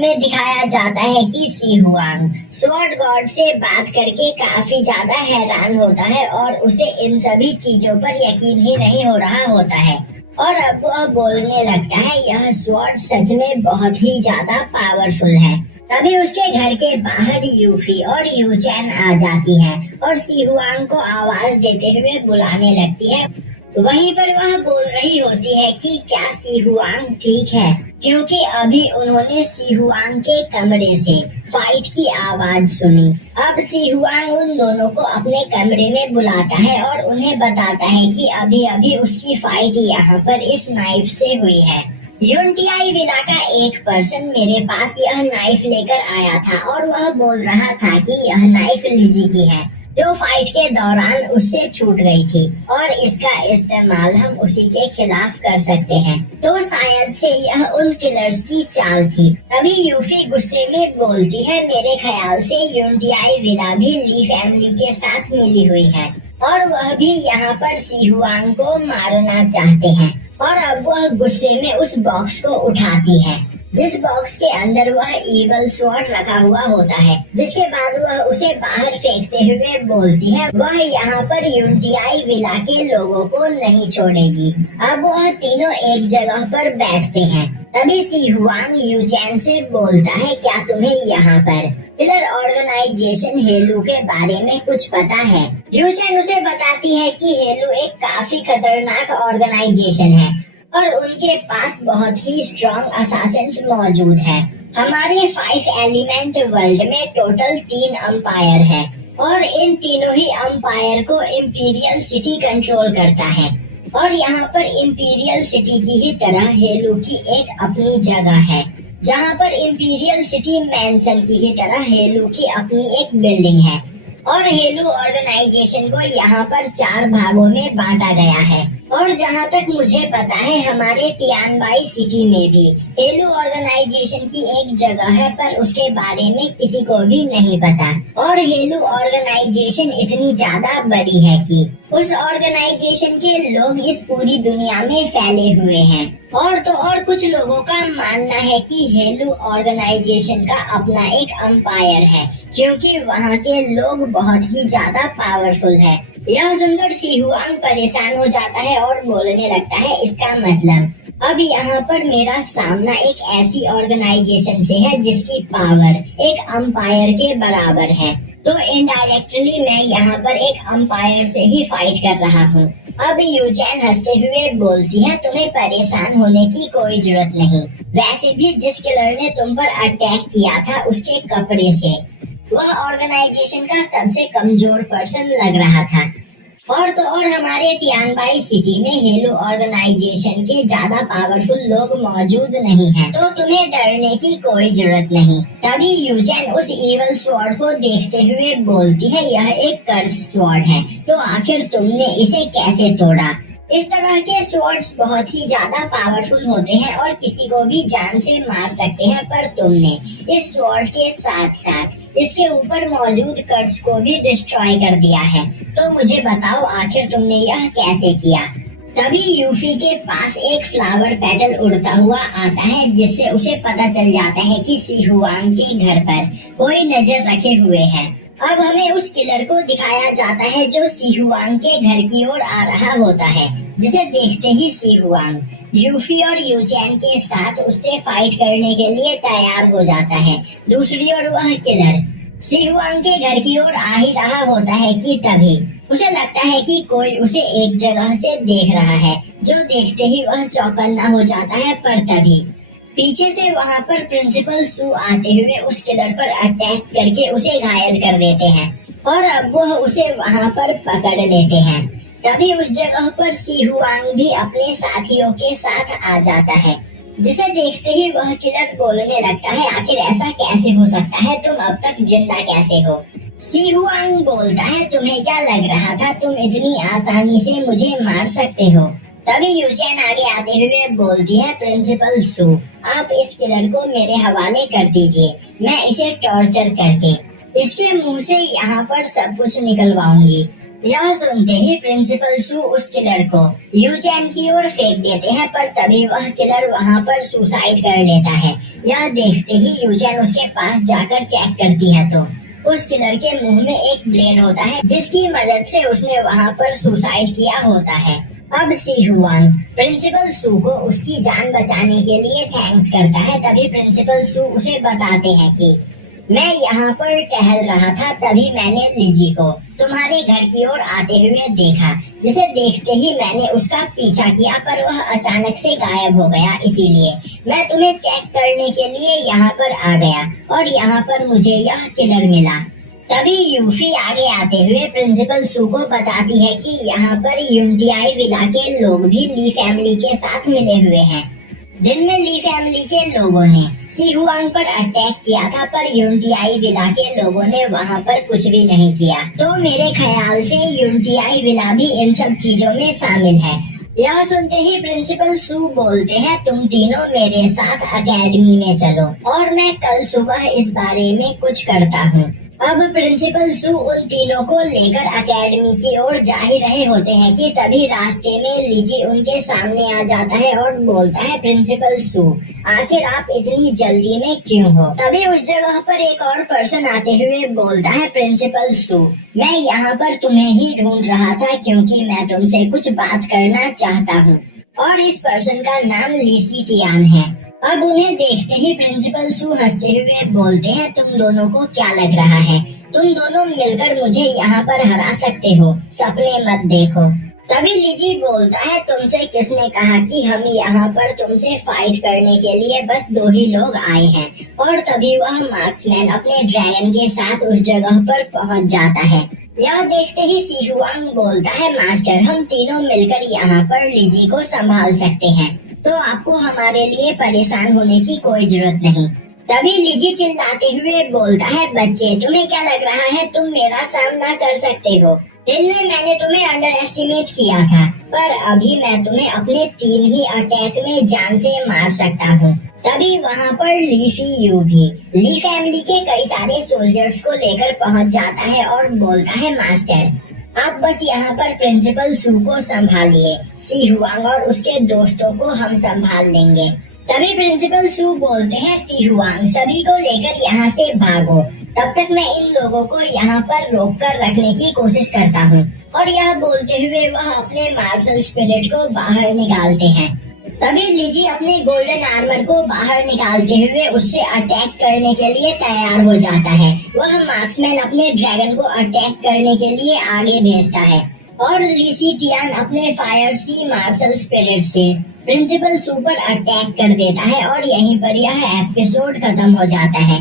में दिखाया जाता है कि सी हुआंग स्वॉर्ड गॉड से बात करके काफी ज्यादा हैरान होता है और उसे इन सभी चीजों पर यकीन ही नहीं हो रहा होता है और अब वह बोलने लगता है यह स्वॉर्ड सच में बहुत ही ज्यादा पावरफुल है। तभी उसके घर के बाहर यूफी और यूचैन आ जाती है और सी हुआंग को आवाज देते हुए बुलाने लगती है। वहीं पर वह बोल रही होती है कि क्या सी हुआंग ठीक है, क्योंकि अभी उन्होंने सी हुआंग के कमरे से फाइट की आवाज सुनी। अब सी हुआंग उन दोनों को अपने कमरे में बुलाता है और उन्हें बताता है कि अभी अभी उसकी फाइट यहाँ पर इस नाइफ से हुई है। यूनटीआई विला का एक पर्सन मेरे पास यह नाइफ लेकर आया था और वह बोल रहा था कि यह नाइफ लिजी की है जो फाइट के दौरान उससे छूट गई थी और इसका इस्तेमाल हम उसी के खिलाफ कर सकते हैं, तो शायद से यह उन किलर्स की चाल थी। तभी यूफी गुस्से में बोलती है मेरे ख्याल से यूनटीआई विला भी ली फैमिली के साथ मिली हुई है और वह भी यहाँ पर सी हुआंग को मारना चाहते हैं। और अब वह गुस्से में उस बॉक्स को उठाती है जिस बॉक्स के अंदर वह ईवल स्वॉर्ड रखा हुआ होता है, जिसके बाद वह उसे बाहर फेंकते हुए बोलती है वह यहाँ पर यूनटीआई विला के लोगों को नहीं छोड़ेगी। अब वह तीनों एक जगह पर बैठते हैं। तभी सी हुआंग यूचैन से बोलता है क्या तुम्हें यहाँ पर किलर ऑर्गेनाइजेशन हेलू के बारे में कुछ पता है? यूचैन उसे बताती है कि हेलू एक काफी खतरनाक ऑर्गेनाइजेशन है और उनके पास बहुत ही स्ट्रॉन्ग असासिन्स मौजूद है। हमारे 5 एलिमेंट वर्ल्ड में टोटल 3 अंपायर है और इन तीनों ही अंपायर को इम्पीरियल सिटी कंट्रोल करता है और यहाँ पर इम्पीरियल सिटी की ही तरह हेलू की एक अपनी जगह है जहाँ पर इम्पीरियल सिटी मैंसन की ही तरह हेलू की अपनी एक बिल्डिंग है और हेलू ऑर्गेनाइजेशन को यहाँ पर 4 भागों में बांटा गया है। और जहाँ तक मुझे पता है हमारे टियानबाई सिटी में भी हेलू ऑर्गेनाइजेशन की एक जगह है, पर उसके बारे में किसी को भी नहीं पता। और हेलू ऑर्गेनाइजेशन इतनी ज्यादा बड़ी है कि उस ऑर्गेनाइजेशन के लोग इस पूरी दुनिया में फैले हुए हैं। और तो और कुछ लोगों का मानना है कि हेलू ऑर्गेनाइजेशन का अपना एक अंपायर है, क्योंकि वहाँ के लोग बहुत ही ज्यादा पावरफुल है। यह सुनकर सी हुआंग परेशान हो जाता है और बोलने लगता है इसका मतलब अब यहाँ पर मेरा सामना एक ऐसी ऑर्गेनाइजेशन से है जिसकी पावर एक अंपायर के बराबर है, तो इनडायरेक्टली मैं यहाँ पर एक अंपायर से ही फाइट कर रहा हूँ। अब यूचैन हंसते हुए बोलती है तुम्हें परेशान होने की कोई जरूरत नहीं, वैसे भी जिस किलर ने तुम पर अटैक किया था उसके कपड़े से वह ऑर्गेनाइजेशन का सबसे कमजोर पर्सन लग रहा था। और तो और हमारे टियानबाई सिटी में हेलू ऑर्गेनाइजेशन के ज्यादा पावरफुल लोग मौजूद नहीं हैं, तो तुम्हें डरने की कोई जरूरत नहीं। तभी यूचैन उस ईवल स्वॉर्ड को देखते हुए बोलती है यह एक कर्स स्वॉर्ड है, तो आखिर तुमने इसे कैसे तोड़ा? इस तरह के स्वॉर्ड्स बहुत ही ज्यादा पावरफुल होते हैं और किसी को भी जान से मार सकते हैं, पर तुमने इस स्वॉर्ड के साथ साथ इसके ऊपर मौजूद कर्स को भी डिस्ट्रॉय कर दिया है, तो मुझे बताओ आखिर तुमने यह कैसे किया? तभी यूफी के पास एक फ्लावर पेटल उड़ता हुआ आता है जिससे उसे पता चल जाता है कि सी हुआंग के घर पर कोई नजर रखे हुए है। अब हमें उस किलर को दिखाया जाता है जो सी हुआंग के घर की ओर आ रहा होता है, जिसे देखते ही सी हुआंग यूफी और यूचैन के साथ उससे फाइट करने के लिए तैयार हो जाता है। दूसरी ओर वह किलर सी हुआंग के घर की ओर आ ही रहा होता है कि तभी उसे लगता है कि कोई उसे एक जगह से देख रहा है, जो देखते ही वह चौकन्ना हो जाता है। पर तभी पीछे से वहाँ पर प्रिंसिपल सू आते हुए उस किलर पर अटैक करके उसे घायल कर देते हैं और अब वह उसे वहाँ पर पकड़ लेते हैं। तभी उस जगह पर सी हुआंग भी अपने साथियों के साथ आ जाता है, जिसे देखते ही वह किलर बोलने लगता है आखिर ऐसा कैसे हो सकता है, तुम अब तक जिंदा कैसे हो? सी हुआंग बोलता है तुम्हें क्या लग रहा था तुम इतनी आसानी से मुझे मार सकते हो? तभी यूचैन आगे आते हुए बोलती है प्रिंसिपल सू आप इस किलर को मेरे हवाले कर दीजिए, मैं इसे टॉर्चर करके इसके मुंह से यहाँ पर सब कुछ निकलवाऊंगी। यह सुनते ही प्रिंसिपल सू उस किलर को यूचैन की ओर फेंक देते हैं, पर तभी वह किलर वहां पर सुसाइड कर लेता है। यह देखते ही यूचैन उसके पास जाकर चेक करती है तो उस किलर के मुंह में एक ब्लेड होता है, जिसकी मदद से उसने वहां पर सुसाइड किया होता है। अब सी हुआंग प्रिंसिपल सू को उसकी जान बचाने के लिए थैंक्स करता है। तभी प्रिंसिपल सू उसे बताते हैं कि मैं यहाँ पर टहल रहा था, तभी मैंने लिजी को तुम्हारे घर की ओर आते हुए देखा, जिसे देखते ही मैंने उसका पीछा किया, पर वह अचानक से गायब हो गया। इसीलिए मैं तुम्हें चेक करने के लिए यहाँ पर आ गया और यहाँ पर मुझे यह किलर मिला। तभी यूफी आगे आते हुए प्रिंसिपल सू को बताती है कि यहाँ पर यूनटियाई विला के लोग भी ली फैमिली के साथ मिले हुए हैं। दिन में ली फैमिली के लोगों ने सी हुआंग पर अटैक किया था, पर यूनटियाई विला के लोगों ने वहां पर कुछ भी नहीं किया। तो मेरे ख्याल से यूनटियाई विला भी इन सब चीजों में शामिल है। यह सुनते ही प्रिंसिपल सू बोलते हैं, तुम तीनों मेरे साथ एकेडमी में चलो और मैं कल सुबह इस बारे में कुछ करता हूँ। अब प्रिंसिपल सू उन तीनों को लेकर एकेडमी की ओर जा ही रहे होते हैं कि तभी रास्ते में लीजी उनके सामने आ जाता है और बोलता है, प्रिंसिपल सू आखिर आप इतनी जल्दी में क्यों हो? तभी उस जगह पर एक और पर्सन आते हुए बोलता है, प्रिंसिपल सू मैं यहाँ पर तुम्हें ही ढूंढ रहा था क्योंकि मैं तुमसे कुछ बात करना चाहता हूँ। और इस पर्सन का नाम लीसी टियान है। अब उन्हें देखते ही प्रिंसिपल सू हंसते हुए बोलते हैं, तुम दोनों को क्या लग रहा है? तुम दोनों मिलकर मुझे यहाँ पर हरा सकते हो, सपने मत देखो। तभी लिजी बोलता है, तुमसे किसने कहा कि हम यहाँ पर तुमसे फाइट करने के लिए बस दो ही लोग आए हैं? और तभी वह मार्क्समैन अपने ड्रैगन के साथ उस जगह पर पहुँच जाता है। यह देखते ही सी हुआंग बोलता है, मास्टर हम तीनों मिलकर यहाँ पर लिजी को संभाल सकते हैं, तो आपको हमारे लिए परेशान होने की कोई जरूरत नहीं। तभी लिजी चिल्लाते हुए बोलता है, बच्चे तुम्हें क्या लग रहा है तुम मेरा सामना कर सकते हो? दिन में मैंने तुम्हें अंडर एस्टिमेट किया था, पर अभी मैं तुम्हें अपने 3 ही अटैक में जान से मार सकता हूँ। तभी वहाँ पर लीफी यू भी ली फैमिली के कई सारे सोल्जर्स को लेकर पहुँच जाता है और बोलता है, मास्टर आप बस यहाँ पर प्रिंसिपल सू को संभालिए, सी हुआंग और उसके दोस्तों को हम संभाल लेंगे। तभी प्रिंसिपल सू बोलते हैं, सी हुआंग सभी को लेकर यहाँ से भागो, तब तक मैं इन लोगों को यहाँ पर रोक कर रखने की कोशिश करता हूँ। और यह बोलते हुए वह अपने मार्शल स्पिरिट को बाहर निकालते हैं। तभी लिजी अपने गोल्डन आर्मर को बाहर निकालते हुए उससे अटैक करने के लिए तैयार हो जाता है। वह मार्क्समैन अपने ड्रैगन को अटैक करने के लिए आगे भेजता है और लीसी टियान अपने फायर सी मार्शल स्पिरिट से प्रिंसिपल सू पर अटैक कर देता है और यहीं पर यह एपिसोड खत्म हो जाता है।